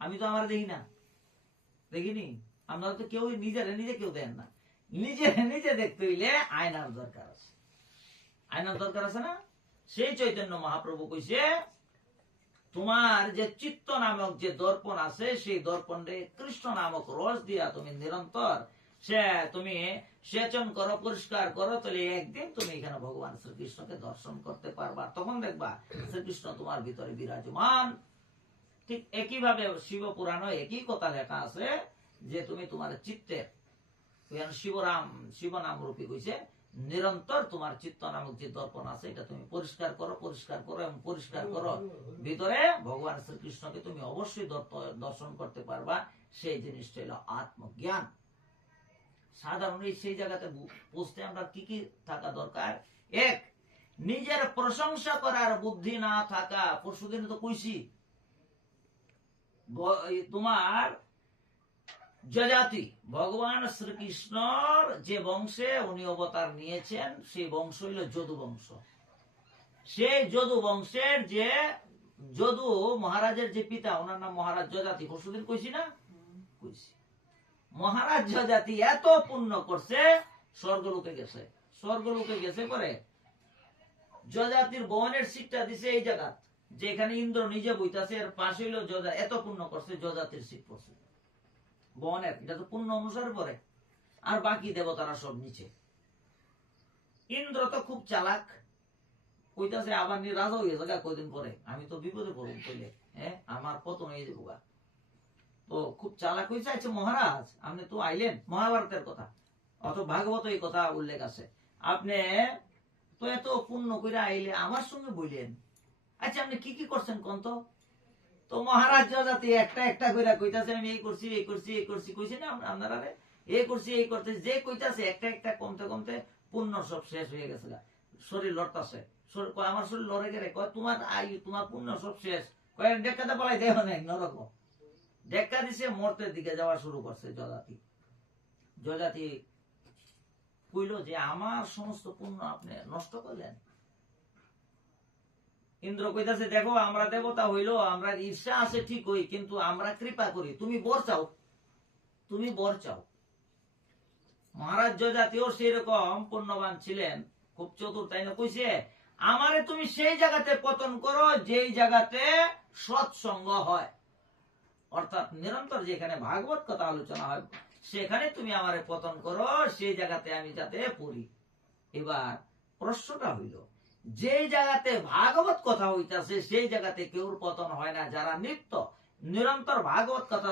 আমি তো আমার দেখি না। দেখিনি? আপনারা তো কেউ নিজেরা নিজে কেউ দেন না। নিজে নিজে দেখতে হইলে আয়নার দরকার আছে। আয়নার দরকার আছে না? সেই চৈতন্য মহাপ্রভু কইছে, তোমার যে চিত্ত নামক যে দর্পণ আছে, সেই দর্পণে কৃষ্ণ নামক রস দিয়া তুমি নিরন্তর সে তুমি সেচন করো, পরিষ্কার করো, তাহলে একদিন তুমি এখানে ভগবান শ্রীকৃষ্ণকে দর্শন করতে পারবা। তখন দেখবা শ্রীকৃষ্ণ তোমার ভিতরে বিরাজমান। ঠিক একইভাবে শিব পুরাণ একই কথা লেখা আছে যে তুমি তোমার চিত্তের শিবরাম শিব নাম রূপী কইছে নিরন্তর তোমার চিত্ত নামক যে দর্পণ আছে, এটা তুমি পরিষ্কার করো পরিষ্কার করো এবং পরিষ্কার করো। ভিতরে ভগবান শ্রীকৃষ্ণকে তুমি অবশ্যই দর্শন করতে পারবা। সেই জিনিসটা হলো আত্মজ্ঞান। সাধারণ সেই জায়গাতে পৌঁছতে আমরা কি কি থাকা দরকার? এক, নিজের প্রশংসা করার বুদ্ধি না থাকা। পরশুদিন তো কইছি তোমার যজাতি। ভগবান শ্রীকৃষ্ণর যে বংশে উনি অবতার নিয়েছেন, সেই বংশ হইল যদু বংশ। সেই যদু বংশের যে যদু মহারাজের যে পিতা, ওনার নাম মহারাজ যজাতি। পরশুদিন কইছি না? কইছি। মহারাজ যজাতি এত পুণ্য করছে, স্বর্গলোকে গেছে। স্বর্গলোকে গেছে করে যজাতির বহনের সিটটা দিছে এই জায়গা যেখানে ইন্দ্র নিজে বইতাছে, এর পাশে হইল যজা, এত পুণ্য করছে যজাতির সিট পড়ছে বনের এটা তো পুণ্য অনুসারে পরে। আর বাকি দেবতারা সব নিচে। ইন্দ্র তো খুব চালাক। কইতাছে, আবার নি রাজা হয়ে যাগা কয়দিন পরে। আমি তো বিপদে পড়ব কইলে। হ্যাঁ আমার পতন হয়ে যাব তো খুব চালাক হয়েছে আচ্ছা মহারাজ, আপনি তো আইলেন। মহাভারতের কথা। অত ভাগবত এই কথা উল্লেখ আছে। আপনি তো এত পূর্ণ করে আইলে, আমার সঙ্গে বললেন আচ্ছা আপনি কি কি করছেন কোন তো? তো মহারাজ জাতি একটা একটা কইরা কইতাছে আমি এই করছি এই করছি এই করছি, কইছি না আপ- আপনারা? এই করছি, এই করতে, যে কইতাছে, একটা একটা কমতে কমতে পুণ্য সব শেষ হয়ে গেছে শরীর লড়তাছে। আমার শরীর লড়ে গেলে, কয়, তোমার আয়ু, তোমার পূর্ণ সব শেষ। কয় ডেকাতে পালাই দেহ নেই, নরক। ডেকা দিছে, মর্তের দিকে যাওয়া শুরু করছে যজাতি যজাতি কইল যে, আমার সমস্ত পূর্ণ আপনি নষ্ট করলেন। ইন্দ্র কইতাছে, দেখো, আমরা দেবতা হইল আমরা ঈর্ষা আছে ঠিক হই, কিন্তু আমরা কৃপা করি। তুমি বর চাও। তুমি বর চাও। মহারাজ জাতীয় সেরকম পুণ্যবান ছিলেন। খুব চতুর, তাই না? কইছে, আমারে তুমি সেই জায়গাতে পতন করো, যেই জায়গাতে সৎসঙ্গ হয়। অর্থাৎ নিরন্তর যেখানে ভাগবত কথা আলোচনা হয়, সেখানে তুমি আমারে পতন করো, সেই জায়গাতে আমি যাতে পড়ি। এবার প্রশ্নটা হইল যে জায়গাতে ভাগবত কথা হইতাছে, সেই জায়গাতে কেউর পতন হয় না। যারা নিত্য, নিরন্তর ভাগবত কথা